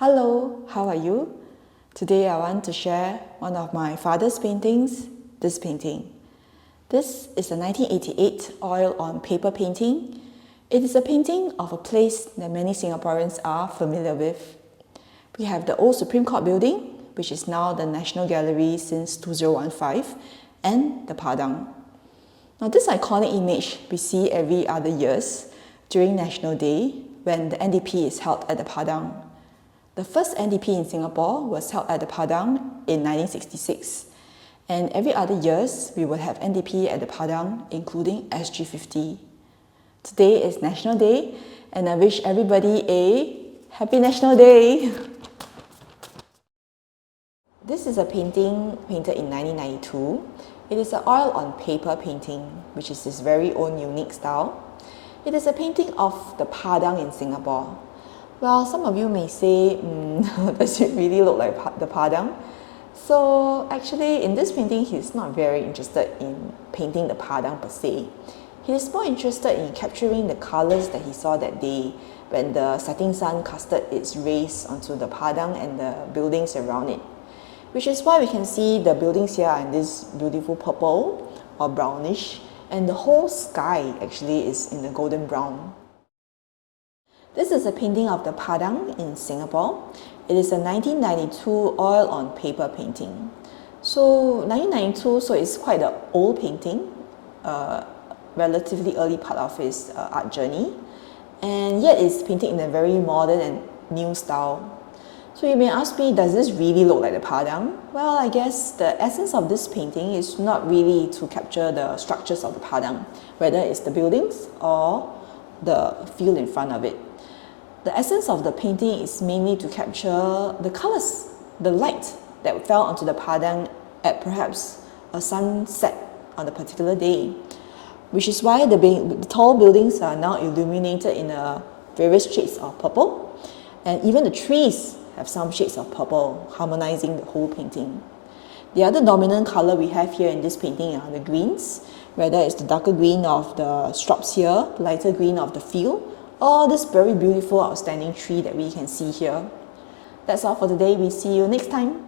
Hello, how are you? Today I want to share one of my father's paintings, this painting. This is a 1988 oil on paper painting. It is a painting of a place that many Singaporeans are familiar with. We have the old Supreme Court building, which is now the National Gallery since 2015, and the Padang. Now this iconic image we see every other years during National Day when the NDP is held at the Padang. The first NDP in Singapore was held at the Padang in 1966, and every other years we will have NDP at the Padang, including SG50. Today is National Day, and I wish everybody a Happy National Day! This is a painting painted in 1992. It is an oil on paper painting, which is its very own unique style. It is a painting of the Padang in Singapore. Well, some of you may say, does it really look like the Padang? So actually, in this painting, he's not very interested in painting the Padang per se. He is more interested in capturing the colours that he saw that day when the setting sun casted its rays onto the Padang and the buildings around it. Which is why we can see the buildings here are in this beautiful purple or brownish, and the whole sky actually is in the golden brown. This is a painting of the Padang in Singapore. It is a 1992 oil on paper painting. So 1992, so it's quite an old painting, relatively early part of his art journey, and yet it's painted in a very modern and new style. So you may ask me, does this really look like the Padang? Well, I guess the essence of this painting is not really to capture the structures of the Padang, whether it's the buildings or the field in front of it. The essence of the painting is mainly to capture the colours, the light that fell onto the Padang at perhaps a sunset on a particular day, which is why the tall buildings are now illuminated in various shades of purple, and even the trees have some shades of purple, harmonizing the whole painting. The other dominant colour we have here in this painting are the greens, whether it's the darker green of the shrubs here, lighter green of the field, or this very beautiful outstanding tree that we can see here. That's all for today. We see you next time.